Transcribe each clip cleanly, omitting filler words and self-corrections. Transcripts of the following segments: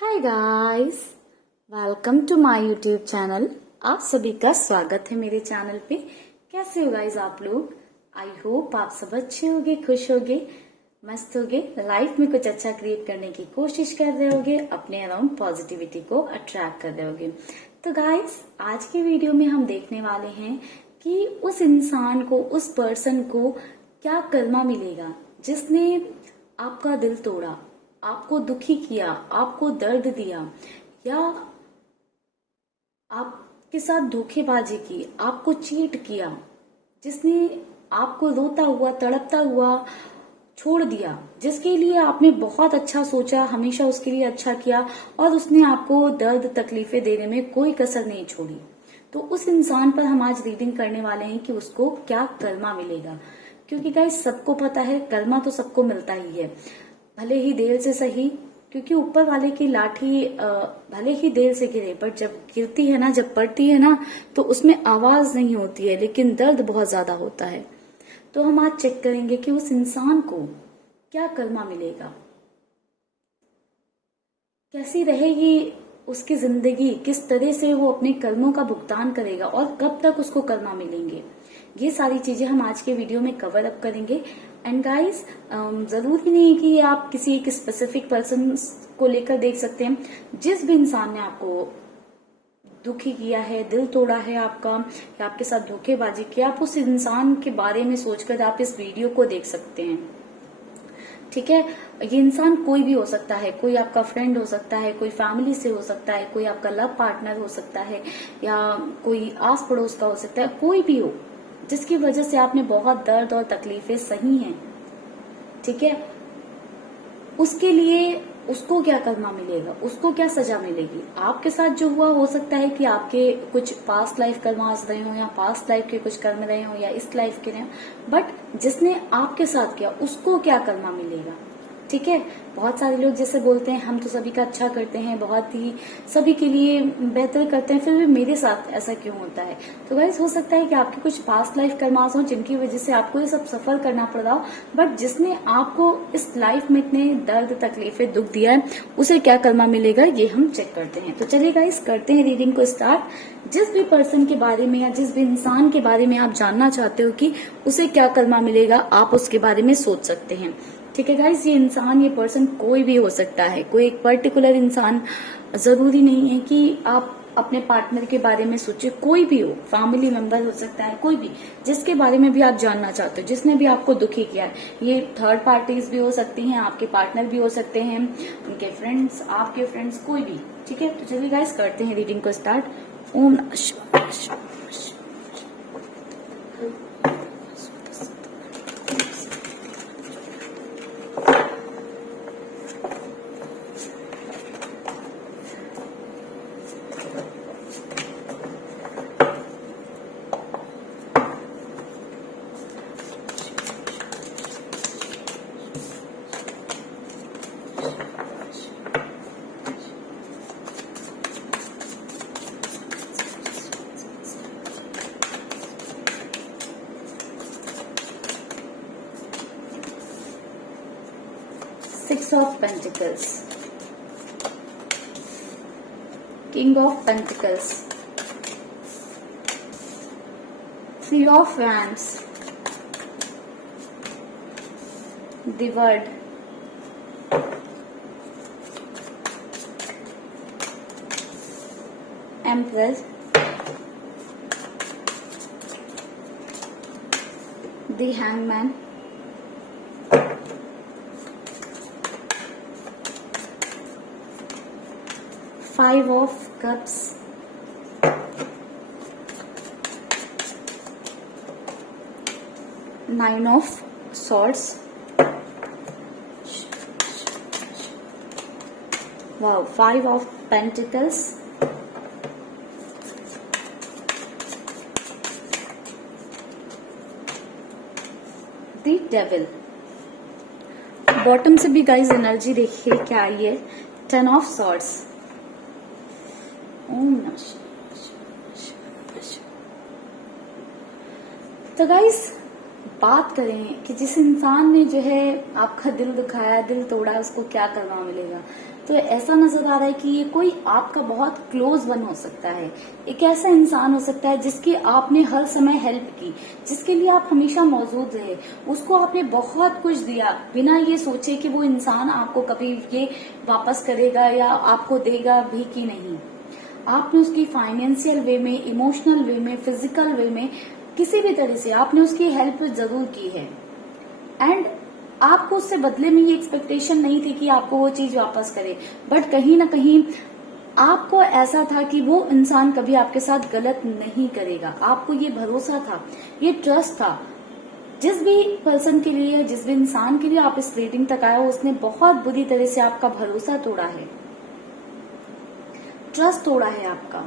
Hi guys, welcome to my YouTube channel. आप सभी का स्वागत है मेरे चैनल पे। कैसे हो गाइस आप लोग? आई होप आप सब अच्छे होगे, खुश होगे, मस्त होगे, लाइफ में कुछ अच्छा क्रिएट करने की कोशिश कर रहे होगे, अपने अराउंड पॉजिटिविटी को अट्रैक्ट कर रहे होगे। तो गाइस, आज की वीडियो में हम देखने वाले हैं कि उस इंसान को, उस पर्सन को क्या कर्मा मिलेगा जिसने आपका दिल तोड़ा, आपको दुखी किया, आपको दर्द दिया, या आपके साथ धोखेबाजी की, आपको चीट किया, जिसने आपको रोता हुआ, तड़पता हुआ छोड़ दिया, जिसके लिए आपने बहुत अच्छा सोचा, हमेशा उसके लिए अच्छा किया और उसने आपको दर्द तकलीफें देने में कोई कसर नहीं छोड़ी। तो उस इंसान पर हम आज रीडिंग करने वाले हैं कि उसको क्या कर्मा मिलेगा। क्योंकि गाइस, सबको पता है कर्मा तो सबको मिलता ही है, भले ही देर से सही। क्योंकि ऊपर वाले की लाठी भले ही देर से गिरे, पर जब गिरती है ना, जब पड़ती है ना, तो उसमें आवाज नहीं होती है, लेकिन दर्द बहुत ज्यादा होता है। तो हम आज चेक करेंगे कि उस इंसान को क्या कर्मा मिलेगा, कैसी रहेगी उसकी जिंदगी, किस तरह से वो अपने कर्मों का भुगतान करेगा और कब तक उसको कर्मा मिलेंगे। ये सारी चीजें हम आज के वीडियो में कवर अप करेंगे। एंड गाइस, जरूरी नहीं कि आप किसी एक स्पेसिफिक पर्सन को लेकर देख सकते हैं। जिस भी इंसान ने आपको दुखी किया है, दिल तोड़ा है आपका, या आपके साथ धोखेबाजी किया, आप उस इंसान के बारे में सोचकर आप इस वीडियो को देख सकते हैं। ठीक है, ये इंसान कोई भी हो सकता है, कोई आपका फ्रेंड हो सकता है, कोई फैमिली से हो सकता है, कोई आपका लव पार्टनर हो सकता है, या कोई आस पड़ोस का हो सकता है, कोई भी हो जिसकी वजह से आपने बहुत दर्द और तकलीफें सही हैं। ठीक है, उसके लिए उसको क्या कर्मा मिलेगा, उसको क्या सजा मिलेगी। आपके साथ जो हुआ, हो सकता है कि आपके कुछ पास्ट लाइफ कर्मास रहे हो, या पास्ट लाइफ के कुछ कर्म रहे हो, या इस लाइफ के रहे हो, बट जिसने आपके साथ किया उसको क्या कर्मा मिलेगा। ठीक है, बहुत सारे लोग जैसे बोलते हैं हम तो सभी का अच्छा करते हैं, बहुत ही सभी के लिए बेहतर करते हैं, फिर भी मेरे साथ ऐसा क्यों होता है। तो गाइस, हो सकता है कि आपके कुछ पास्ट लाइफ कर्मास हो जिनकी वजह से आपको ये सब सफर करना पड़ रहा हो, बट जिसने आपको इस लाइफ में इतने दर्द तकलीफें दुख दिया है, उसे क्या कर्मा मिलेगा ये हम चेक करते हैं। तो चलिए गाइस, करते हैं रीडिंग को स्टार्ट। जिस भी पर्सन के बारे में या जिस भी इंसान के बारे में आप जानना चाहते हो कि उसे क्या कर्मा मिलेगा, आप उसके बारे में सोच सकते हैं। ठीक है गाइस, ये इंसान, ये पर्सन कोई भी हो सकता है, कोई एक पर्टिकुलर इंसान जरूरी नहीं है कि आप अपने पार्टनर के बारे में सोचिए। कोई भी हो, फैमिली मेंबर हो सकता है, कोई भी जिसके बारे में भी आप जानना चाहते हो, जिसने भी आपको दुखी किया है। ये थर्ड पार्टीज भी हो सकती हैं, आपके पार्टनर भी हो सकते हैं, उनके फ्रेंड्स, आपके फ्रेंड्स, कोई भी। ठीक है, तो चलिए गाइस, करते हैं रीडिंग को स्टार्ट। ओम नमः शिवाय। 6 of Pentacles, King of Pentacles, 3 of Wands, the World, Empress, the Hangman, Five of Cups, Nine of Swords, wow, Five of Pentacles, the Devil। Bottom से भी गाइस एनर्जी देखिए क्या आई है, 10 of Swords। ओम नमः शिवाय। तो गाइस, बात करें कि जिस इंसान ने जो है आपका दिल दुखाया, दिल तोड़ा, उसको क्या कर्मा मिलेगा। तो ऐसा नजर आ रहा है कि ये कोई आपका बहुत क्लोज वन हो सकता है, एक ऐसा इंसान हो सकता है जिसकी आपने हर समय हेल्प की, जिसके लिए आप हमेशा मौजूद रहे, उसको आपने बहुत कुछ दिया बिना ये सोचे कि वो इंसान आपको कभी ये वापस करेगा या आपको देगा भी कि नहीं। आपने उसकी फाइनेंशियल वे में, इमोशनल वे में, फिजिकल वे में, किसी भी तरह से आपने उसकी हेल्प जरूर की है। एंड आपको उससे बदले में ये एक्सपेक्टेशन नहीं थी कि आपको वो चीज वापस करे, बट कहीं ना कहीं आपको ऐसा था कि वो इंसान कभी आपके साथ गलत नहीं करेगा। आपको ये भरोसा था, ये ट्रस्ट था। जिस भी पर्सन के लिए, जिस भी इंसान के लिए आप इस रीडिंग तक आए हो, उसने बहुत बुरी तरह से आपका भरोसा तोड़ा है, ट्रस्ट तोड़ा है आपका।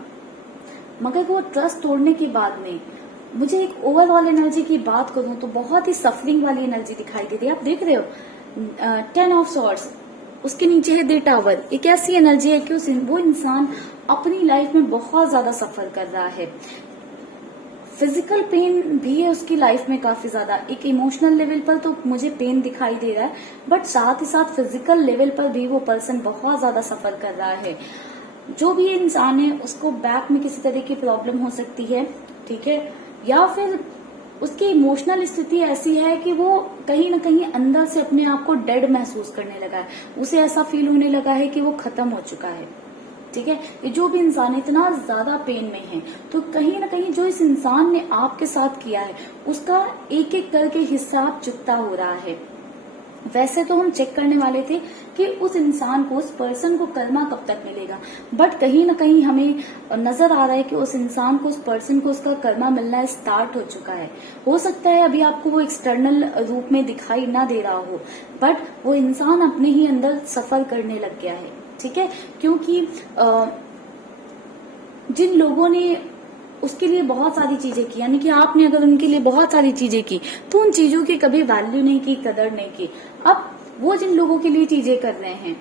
मगर वो ट्रस्ट तोड़ने के बाद में मुझे एक ओवरऑल एनर्जी की बात करूं तो बहुत ही सफरिंग वाली एनर्जी दिखाई दे रही है। आप देख रहे हो 10 ऑफ सॉर्ड्स, उसके नीचे है द टावर। एक ऐसी एनर्जी है कि वो इंसान अपनी लाइफ में बहुत ज्यादा सफर कर रहा है। फिजिकल पेन भी है उसकी लाइफ में काफी ज्यादा। एक इमोशनल लेवल पर तो मुझे पेन दिखाई दे रहा है, बट साथ ही साथ फिजिकल लेवल पर भी वो पर्सन बहुत ज्यादा सफर कर रहा है। जो भी इंसान है उसको बैक में किसी तरह की प्रॉब्लम हो सकती है, ठीक है, या फिर उसकी इमोशनल स्थिति ऐसी है कि वो कहीं ना कहीं अंदर से अपने आप को डेड महसूस करने लगा है। उसे ऐसा फील होने लगा है कि वो खत्म हो चुका है, ठीक है। ये जो भी इंसान इतना ज्यादा पेन में है, तो कहीं ना कहीं जो इस इंसान ने आपके साथ किया है उसका एक एक करके हिसाब चुकता हो रहा है। वैसे तो हम चेक करने वाले थे कि उस इंसान को, उस पर्सन को कर्मा कब तक मिलेगा, बट कहीं ना कहीं हमें नजर आ रहा है कि उस इंसान को, उस पर्सन को उसका कर्मा मिलना स्टार्ट हो चुका है। हो सकता है अभी आपको वो एक्सटर्नल रूप में दिखाई ना दे रहा हो, बट वो इंसान अपने ही अंदर सफर करने लग गया है, ठीक है। क्योंकि जिन लोगों ने उसके लिए बहुत सारी चीजें की, यानी कि आपने अगर उनके लिए बहुत सारी चीजें की तो उन चीजों की कभी वैल्यू नहीं की, कदर नहीं की। अब वो जिन लोगों के लिए चीजें कर रहे हैं,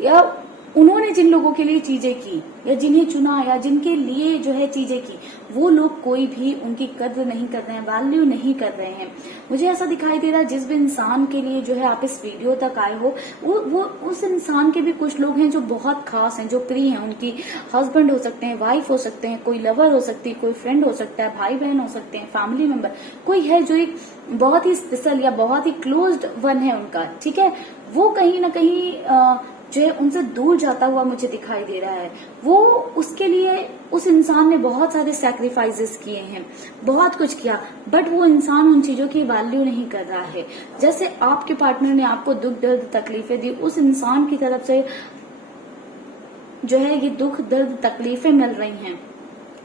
या उन्होंने जिन लोगों के लिए चीजें की, या जिन्हें चुना, या जिनके लिए जो है चीजें की, वो लोग कोई भी उनकी कद्र नहीं कर रहे हैं, वैल्यू नहीं कर रहे हैं। मुझे ऐसा दिखाई दे रहा है जिस भी इंसान के लिए जो है आप इस वीडियो तक आए हो, वो उस इंसान के भी कुछ लोग हैं जो बहुत खास हैं, जो प्रिय हैं। उनकी हस्बैंड हो सकते हैं, वाइफ हो सकते हैं, कोई लवर हो सकती है, कोई फ्रेंड हो सकता है, भाई बहन हो सकते हैं, फैमिली मेंबर कोई है जो एक बहुत ही स्पेशल या बहुत ही क्लोज्ड वन है उनका, ठीक है। वो कहीं ना कहीं जो है उनसे दूर जाता हुआ मुझे दिखाई दे रहा है। वो उसके लिए, उस इंसान ने बहुत सारे सैक्रिफाइसेस किए हैं, बहुत कुछ किया, बट वो इंसान उन चीजों की वैल्यू नहीं कर रहा है। जैसे आपके पार्टनर ने आपको दुख दर्द तकलीफें दी, उस इंसान की तरफ से जो है ये दुख दर्द तकलीफें मिल रही हैं,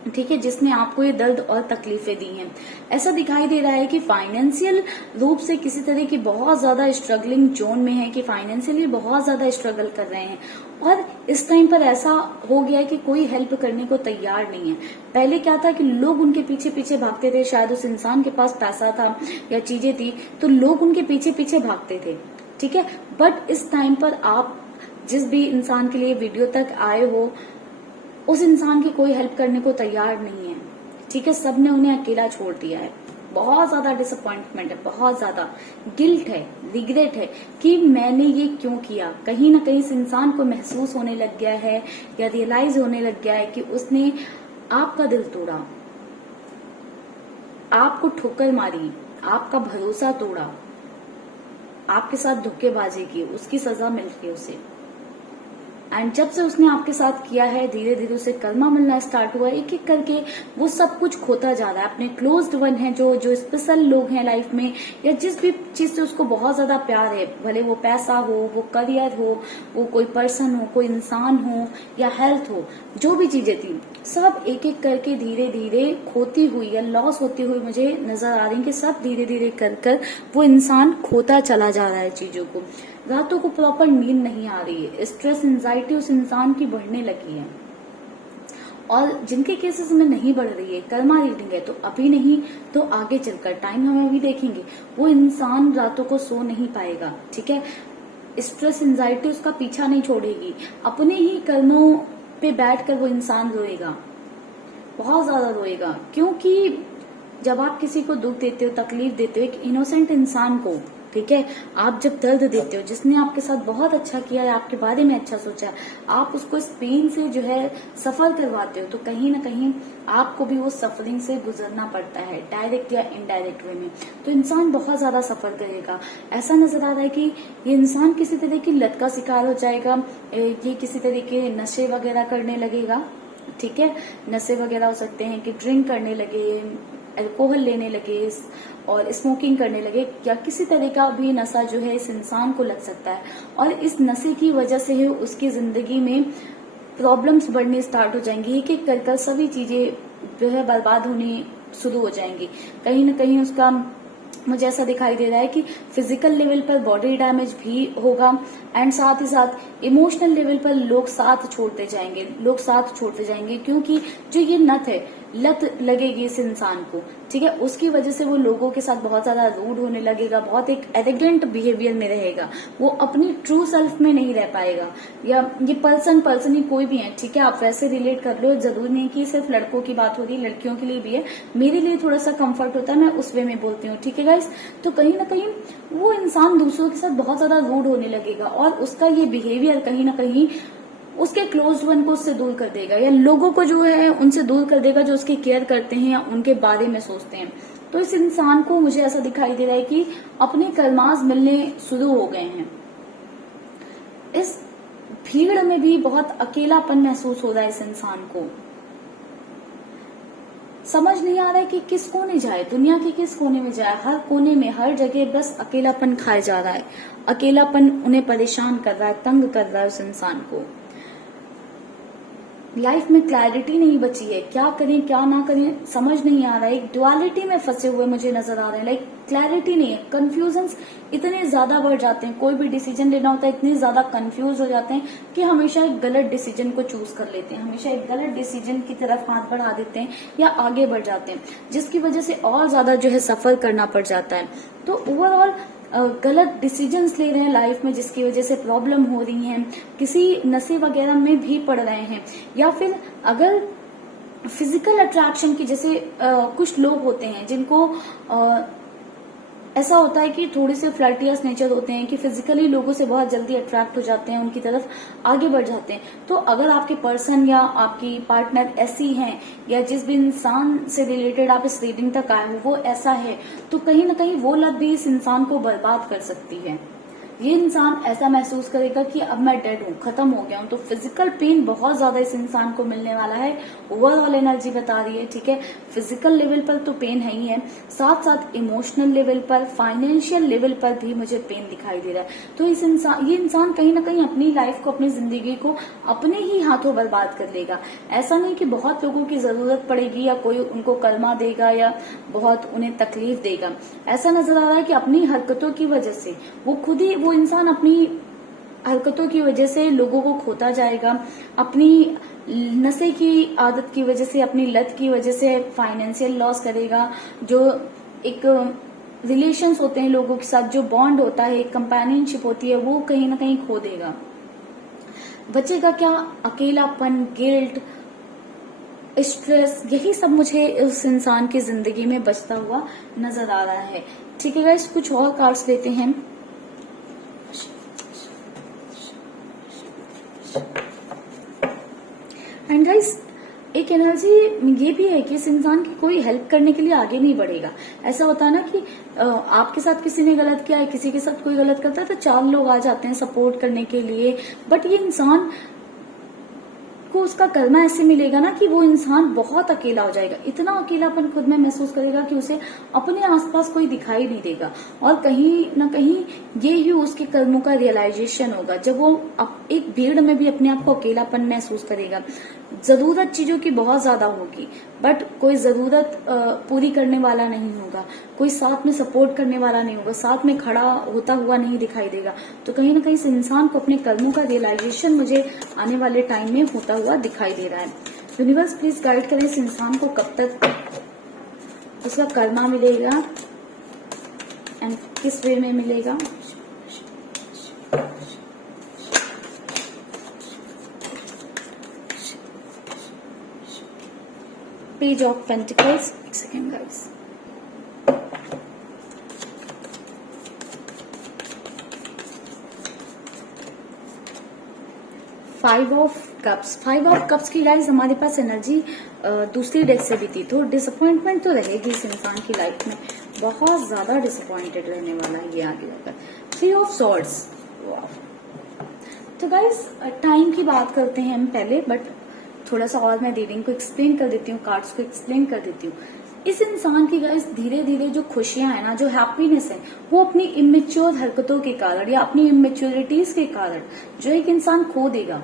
ठीक है, जिसने आपको ये दर्द और तकलीफें दी हैं। ऐसा दिखाई दे रहा है कि फाइनेंशियल रूप से किसी तरह की बहुत ज्यादा स्ट्रगलिंग जोन में है, कि फाइनेंशियली बहुत ज्यादा स्ट्रगल कर रहे हैं। और इस टाइम पर ऐसा हो गया है कि कोई हेल्प करने को तैयार नहीं है। पहले क्या था कि लोग उनके पीछे पीछे भागते थे, शायद उस इंसान के पास पैसा था या चीजें थी तो लोग उनके पीछे पीछे भागते थे, ठीक है। बट इस टाइम पर आप जिस भी इंसान के लिए वीडियो तक आए हो, उस इंसान की कोई हेल्प करने को तैयार नहीं है, ठीक है। सबने उन्हें अकेला छोड़ दिया है। बहुत ज्यादा डिसअपॉइंटमेंट है, बहुत ज्यादा गिल्ट है, रिग्रेट है कि मैंने ये क्यों किया। कहीं ना कहीं इस इंसान को महसूस होने लग गया है या रियलाइज होने लग गया है कि उसने आपका दिल तोड़ा, आपको ठोकर मारी, आपका भरोसा तोड़ा, आपके साथ धोखेबाजी की, उसकी सजा मिल गई उसे। एंड जब से उसने आपके साथ किया है, धीरे धीरे उसे कर्मा मिलना स्टार्ट हुआ। एक एक करके वो सब कुछ खोता जा रहा है। अपने क्लोज्ड वन है, जो स्पेशल लोग हैं लाइफ में, या जिस भी चीज से उसको बहुत ज्यादा प्यार है, भले वो पैसा हो, वो करियर हो, वो कोई पर्सन हो, कोई इंसान हो, या हेल्थ हो, जो भी चीजें थी सब एक एक करके धीरे धीरे खोती हुई या लॉस होती हुई मुझे नजर आ रही है कि सब धीरे धीरे कर वो इंसान खोता चला जा रहा है चीजों को। रातों को प्रॉपर नींद नहीं आ रही है, स्ट्रेस एंजाइटी उस इंसान की बढ़ने लगी है। और जिनके केसेस में नहीं बढ़ रही है, कर्मा रीडिंग है, तो अभी नहीं तो आगे चलकर टाइम हम अभी देखेंगे, वो इंसान रातों को सो नहीं पाएगा, ठीक है। स्ट्रेस एंजाइटी उसका पीछा नहीं छोड़ेगी, अपने ही कर्मों पे बैठकर वो इंसान रोएगा, बहुत ज्यादा रोएगा। क्योंकि जब आप किसी को दुख देते हो, तकलीफ देते हो, एक इनोसेंट इंसान को, ठीक है, आप जब दर्द देते हो, जिसने आपके साथ बहुत अच्छा किया है, आपके बारे में अच्छा सोचा है, आप उसको इस पेन से जो है सफर करवाते हो, तो कहीं ना कहीं आपको भी वो सफरिंग से गुजरना पड़ता है, डायरेक्ट या इनडायरेक्ट वे में। तो इंसान बहुत ज्यादा सफर करेगा। ऐसा नजर आ रहा है कि ये इंसान किसी तरह की लत का शिकार हो जाएगा, ये किसी तरह के नशे वगैरह करने लगेगा। ठीक है, नशे वगैरह हो सकते हैं कि ड्रिंक करने लगे, अल्कोहल लेने लगे और स्मोकिंग करने लगे, या किसी तरह का भी नशा जो है इस इंसान को लग सकता है। और इस नशे की वजह से ही उसकी जिंदगी में प्रॉब्लम्स बढ़ने स्टार्ट हो जाएंगी, एक एक कर सभी चीजें जो है बर्बाद होनी शुरू हो जाएंगी। कहीं ना कहीं उसका मुझे ऐसा दिखाई दे रहा है कि फिजिकल लेवल पर बॉडी डैमेज भी होगा, एंड साथ ही साथ इमोशनल लेवल पर लोग साथ छोड़ते जाएंगे, क्योंकि जो ये लत लगेगी इस इंसान को, ठीक है, उसकी वजह से वो लोगों के साथ बहुत ज्यादा रूड होने लगेगा, बहुत एक एरोगेंट बिहेवियर में रहेगा, वो अपनी ट्रू सेल्फ में नहीं रह पाएगा। या ये पर्सन ही कोई भी है, ठीक है, आप वैसे रिलेट कर लो, जरूरी नहीं कि सिर्फ लड़कों की बात हो रही, लड़कियों के लिए भी है। मेरे लिए थोड़ा सा कंफर्ट होता है, मैं उस वे में बोलती हूँ, ठीक है गाइस। तो कहीं ना कहीं वो इंसान दूसरों के साथ बहुत ज्यादा रूड होने लगेगा, और उसका ये बिहेवियर कहीं ना कहीं उसके क्लोज वन को उससे दूर कर देगा, या लोगों को जो है उनसे दूर कर देगा जो उसकी केयर करते हैं या उनके बारे में सोचते हैं। तो इस इंसान को मुझे ऐसा दिखाई दे रहा है कि अपने कर्मास मिलने शुरू हो गए हैं। इस भीड़ में भी बहुत अकेलापन महसूस हो रहा है इस इंसान को। समझ नहीं आ रहा है कि किस कोने जाए, दुनिया के किस कोने में जाए। हर कोने में, हर जगह बस अकेलापन खाया जा रहा है। अकेलापन उन्हें परेशान कर रहा है, तंग कर रहा है उस इंसान को। लाइफ में क्लैरिटी नहीं बची है, क्या करें क्या ना करें समझ नहीं आ रहा है। एक ड्युअलिटी में फंसे हुए मुझे नजर आ रहे हैं, लाइक क्लैरिटी नहीं है। कंफ्यूजन्स इतने ज्यादा बढ़ जाते हैं, कोई भी डिसीजन लेना होता है इतने ज्यादा कंफ्यूज हो जाते हैं कि हमेशा एक गलत डिसीजन को चूज कर लेते हैं, हमेशा एक गलत डिसीजन की तरफ हाथ बढ़ा देते हैं या आगे बढ़ जाते हैं, जिसकी वजह से और ज्यादा जो है सफर करना पड़ जाता है। तो ओवरऑल गलत डिसीजंस ले रहे हैं लाइफ में, जिसकी वजह से प्रॉब्लम हो रही है, किसी नशे वगैरह में भी पड़ रहे हैं, या फिर अगर फिजिकल अट्रैक्शन की, जैसे कुछ लोग होते हैं जिनको ऐसा होता है कि थोड़े से फ्लर्टियस नेचर होते हैं कि फिजिकली लोगों से बहुत जल्दी अट्रैक्ट हो जाते हैं, उनकी तरफ आगे बढ़ जाते हैं। तो अगर आपके पर्सन या आपकी पार्टनर ऐसी हैं, या जिस भी इंसान से रिलेटेड आप इस रीडिंग तक आए हो वो ऐसा है, तो कहीं ना कहीं वो लत भी इस इंसान को बर्बाद कर सकती है। ये इंसान ऐसा महसूस करेगा कि अब मैं डेड हूँ, खत्म हो गया हूँ। तो फिजिकल पेन बहुत ज्यादा इस इंसान को मिलने वाला है, ओवरऑल एनर्जी बता रही है, ठीक है। फिजिकल लेवल पर तो पेन है ही है, साथ साथ इमोशनल लेवल पर, फाइनेंशियल लेवल पर भी मुझे पेन दिखाई दे रहा है। तो ये इंसान कहीं ना कहीं अपनी लाइफ को, अपनी जिंदगी को अपने ही हाथों बर्बाद कर लेगा। ऐसा नहीं कि बहुत लोगों की जरूरत पड़ेगी या कोई उनको कलमा देगा या बहुत उन्हें तकलीफ देगा। ऐसा नजर आ रहा है कि अपनी हरकतों की वजह से वो इंसान अपनी हरकतों की वजह से लोगों को खोता जाएगा, अपनी नशे की आदत की वजह से, अपनी लत की वजह से फाइनेंशियल लॉस करेगा। जो एक रिलेशंस होते हैं लोगों के साथ, जो बॉन्ड होता है, एक कंपेनियनशिप होती है, वो कहीं ना कहीं खो देगा। बचेगा क्या? अकेलापन, गिल्ट, स्ट्रेस, यही सब मुझे उस इंसान की जिंदगी में बचता हुआ नजर आ रहा है। ठीक है गाइस, कुछ और कार्ड्स लेते हैं। एंड गाइस, एक एनर्जी ये भी है कि इस इंसान की कोई हेल्प करने के लिए आगे नहीं बढ़ेगा। ऐसा होता है ना कि आपके साथ किसी ने गलत किया है, किसी के साथ कोई गलत करता है तो 4 लोग आ जाते हैं सपोर्ट करने के लिए, बट ये इंसान को उसका कर्मा ऐसे मिलेगा ना कि वो इंसान बहुत अकेला हो जाएगा। इतना अकेलापन खुद में महसूस करेगा कि उसे अपने आसपास कोई दिखाई नहीं देगा, और कहीं ना कहीं ये ही उसके कर्मों का रियलाइजेशन होगा जब वो एक भीड़ में भी अपने आप को अकेलापन महसूस करेगा। जरूरत चीजों की बहुत ज्यादा होगी, बट कोई जरूरत पूरी करने वाला नहीं होगा, कोई साथ में सपोर्ट करने वाला नहीं होगा, साथ में खड़ा होता हुआ नहीं दिखाई देगा। तो कहीं ना कहीं इस इंसान को अपने कर्मों का रियलाइजेशन मुझे आने वाले टाइम में होता हुआ दिखाई दे रहा है। यूनिवर्स प्लीज गाइड करें इस इंसान को कब तक उसका कर्मा मिलेगा एंड किस वे में मिलेगा। Page of Pentacles. One second, guys. 5 of cups. 5 of cups की गाइस हमारे पास एनर्जी दूसरी डेक से भी थी, तो डिसअपॉइंटमेंट तो रहेगी इस इंसान की लाइफ में, बहुत ज्यादा डिसअपॉइंटेड रहने वाला है ये आगे जाकर। 3 ऑफ सॉर्ड्स। तो गाइस टाइम की बात करते हैं हम पहले, बट थोड़ा सा और मैं रीडिंग को एक्सप्लेन कर देती हूँ, कार्ड्स को एक्सप्लेन कर देती हूँ। इस इंसान की गाइस धीरे धीरे जो खुशियां है ना, जो हैप्पीनेस है, वो अपनी इमेच्योर हरकतों के कारण या अपनी इमेच्योरिटीज के कारण जो एक इंसान खो देगा।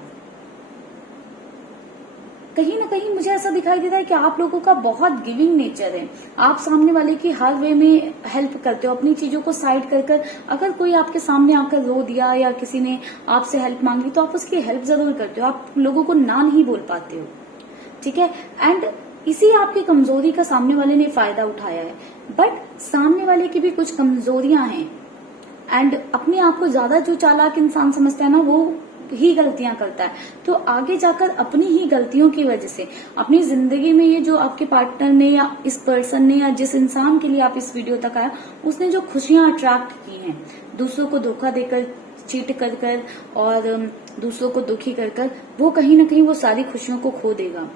कहीं ना कहीं मुझे ऐसा दिखाई दे रहा है कि आप लोगों का बहुत गिविंग नेचर है, आप सामने वाले की हर वे में हेल्प करते हो, अपनी चीजों को साइड कर कर, अगर कोई आपके सामने आकर रो दिया या किसी ने आपसे हेल्प मांगी तो आप उसकी हेल्प जरूर करते हो, आप लोगों को ना नहीं बोल पाते हो, ठीक है। एंड इसी आपकी कमजोरी का सामने वाले ने फायदा उठाया है, बट सामने वाले की भी कुछ कमजोरियां हैं एंड अपने आप को ज्यादा जो चालाक इंसान समझता है ना, वो ही गलतियां करता है। तो आगे जाकर अपनी ही गलतियों की वजह से अपनी जिंदगी में ये जो आपके पार्टनर ने या इस पर्सन ने या जिस इंसान के लिए आप इस वीडियो तक आया, उसने जो खुशियां अट्रैक्ट की हैं दूसरों को धोखा देकर, चीट कर कर और दूसरों को दुखी कर कर, वो कहीं ना कहीं वो सारी खुशियों को खो देगा,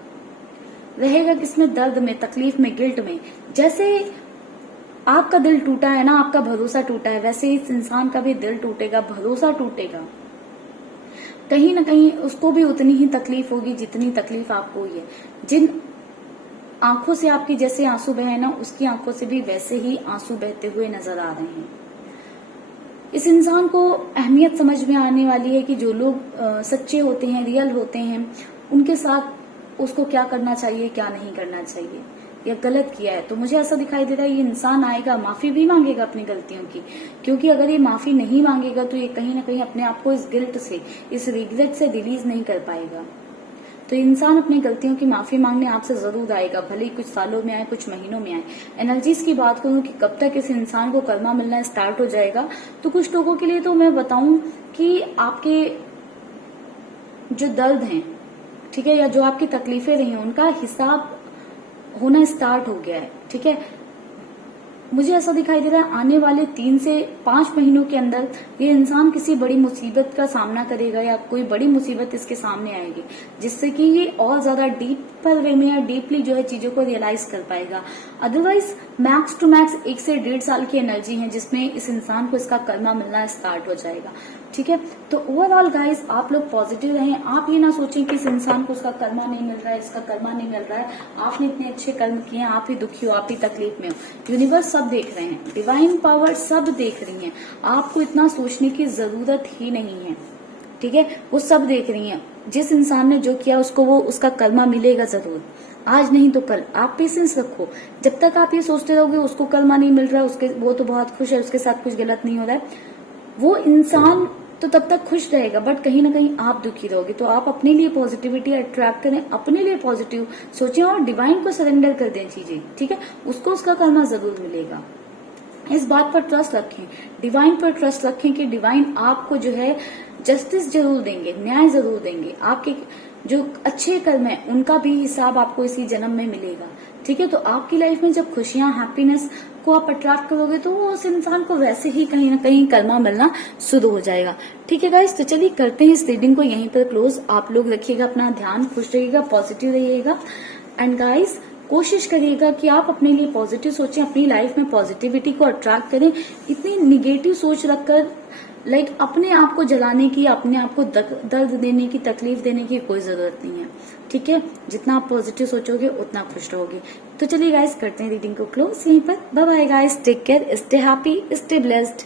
रहेगा किसमें, दर्द में, तकलीफ में, गिल्ट में। जैसे आपका दिल टूटा है ना, आपका भरोसा टूटा है, वैसे इस इंसान का भी दिल टूटेगा, भरोसा टूटेगा, कहीं ना कहीं उसको भी उतनी ही तकलीफ होगी जितनी तकलीफ आपको हुई है। जिन आंखों से आपकी जैसे आंसू बहे ना, उसकी आंखों से भी वैसे ही आंसू बहते हुए नजर आ रहे हैं। इस इंसान को अहमियत समझ में आने वाली है कि जो लोग सच्चे होते हैं, रियल होते हैं, उनके साथ उसको क्या करना चाहिए, क्या नहीं करना चाहिए, या गलत किया है तो मुझे ऐसा दिखाई दे रहा है ये इंसान आएगा, माफी भी मांगेगा अपनी गलतियों की, क्योंकि अगर ये माफी नहीं मांगेगा तो ये कहीं ना कहीं अपने आप को इस गिल्ट से, इस रिग्रेट से रिलीज नहीं कर पाएगा। तो इंसान अपनी गलतियों की माफी मांगने आपसे जरूर आएगा, भले ही कुछ सालों में आए, कुछ महीनों में आए। एनर्जीज की बात करूं कि कब तक इस इंसान को कर्मा मिलना स्टार्ट हो जाएगा, तो कुछ लोगों के लिए तो मैं बताऊं कि आपके जो दर्द हैं, ठीक है, या जो आपकी तकलीफें रही हैं, उनका हिसाब होना स्टार्ट हो गया है, ठीक है। मुझे ऐसा दिखाई दे रहा है आने वाले 3 से 5 महीनों के अंदर ये इंसान किसी बड़ी मुसीबत का सामना करेगा या कोई बड़ी मुसीबत इसके सामने आएगी, जिससे कि ये और ज्यादा डीपर वे में या डीपली जो है चीजों को रियलाइज कर पाएगा। अदरवाइज मैक्स टू मैक्स 1 से 1.5 साल की एनर्जी है जिसमें इस इंसान को इसका कर्मा मिलना स्टार्ट हो जाएगा, ठीक है। तो ओवरऑल गाइस आप लोग पॉजिटिव रहें, आप ये ना सोचें कि इस इंसान को उसका कर्मा नहीं मिल रहा है, इसका कर्मा नहीं मिल रहा है, आपने इतने अच्छे कर्म किए हैं, आप ही दुखी हो, आप ही तकलीफ में हो। यूनिवर्स सब देख रहे हैं, डिवाइन पावर सब देख रही है, आपको इतना सोचने की जरूरत ही नहीं है, ठीक है। वो सब देख रही है, जिस इंसान ने जो किया उसको वो उसका कर्मा मिलेगा जरूर, आज नहीं तो कल। आप पेशेंस रखो, जब तक आप ये सोचते रहोगे उसको कर्मा नहीं मिल रहा है, उसके वो तो बहुत खुश है, उसके साथ कुछ गलत नहीं हो रहा है, वो इंसान तो तब तक खुश रहेगा, बट कहीं ना कहीं आप दुखी रहोगे। तो आप अपने लिए पॉजिटिविटी अट्रैक्ट करें, अपने लिए पॉजिटिव सोचें और डिवाइन को सरेंडर कर दें चीजें, ठीक है। उसको उसका कर्मा जरूर मिलेगा, इस बात पर ट्रस्ट रखें, डिवाइन पर ट्रस्ट रखें कि डिवाइन आपको जो है जस्टिस जरूर देंगे, न्याय जरूर देंगे, आपके जो अच्छे कर्म है उनका भी हिसाब आपको इसी जन्म में मिलेगा, ठीक है। तो आपकी लाइफ में जब खुशियां, हैप्पीनेस को आप अट्रैक्ट करोगे तो वो उस इंसान को वैसे ही कहीं ना कहीं कर्मा मिलना शुरू हो जाएगा, ठीक है गाइस। तो चलिए करते हैं इस रीडिंग को यहीं पर क्लोज। आप लोग रखिएगा अपना ध्यान, खुश रहिएगा, पॉजिटिव रहिएगा एंड गाइस कोशिश करिएगा कि आप अपने लिए पॉजिटिव सोचें, अपनी लाइफ में पॉजिटिविटी को अट्रैक्ट करें। इतनी निगेटिव सोच रखकर अपने आप को जलाने की, अपने आप को दर्द देने की, तकलीफ देने की कोई जरूरत नहीं है, ठीक है। जितना आप पॉजिटिव सोचोगे उतना खुश रहोगे। तो चलिए गाइस करते हैं रीडिंग को क्लोज यहीं पर। Bye bye guys, take care, stay happy, stay blessed.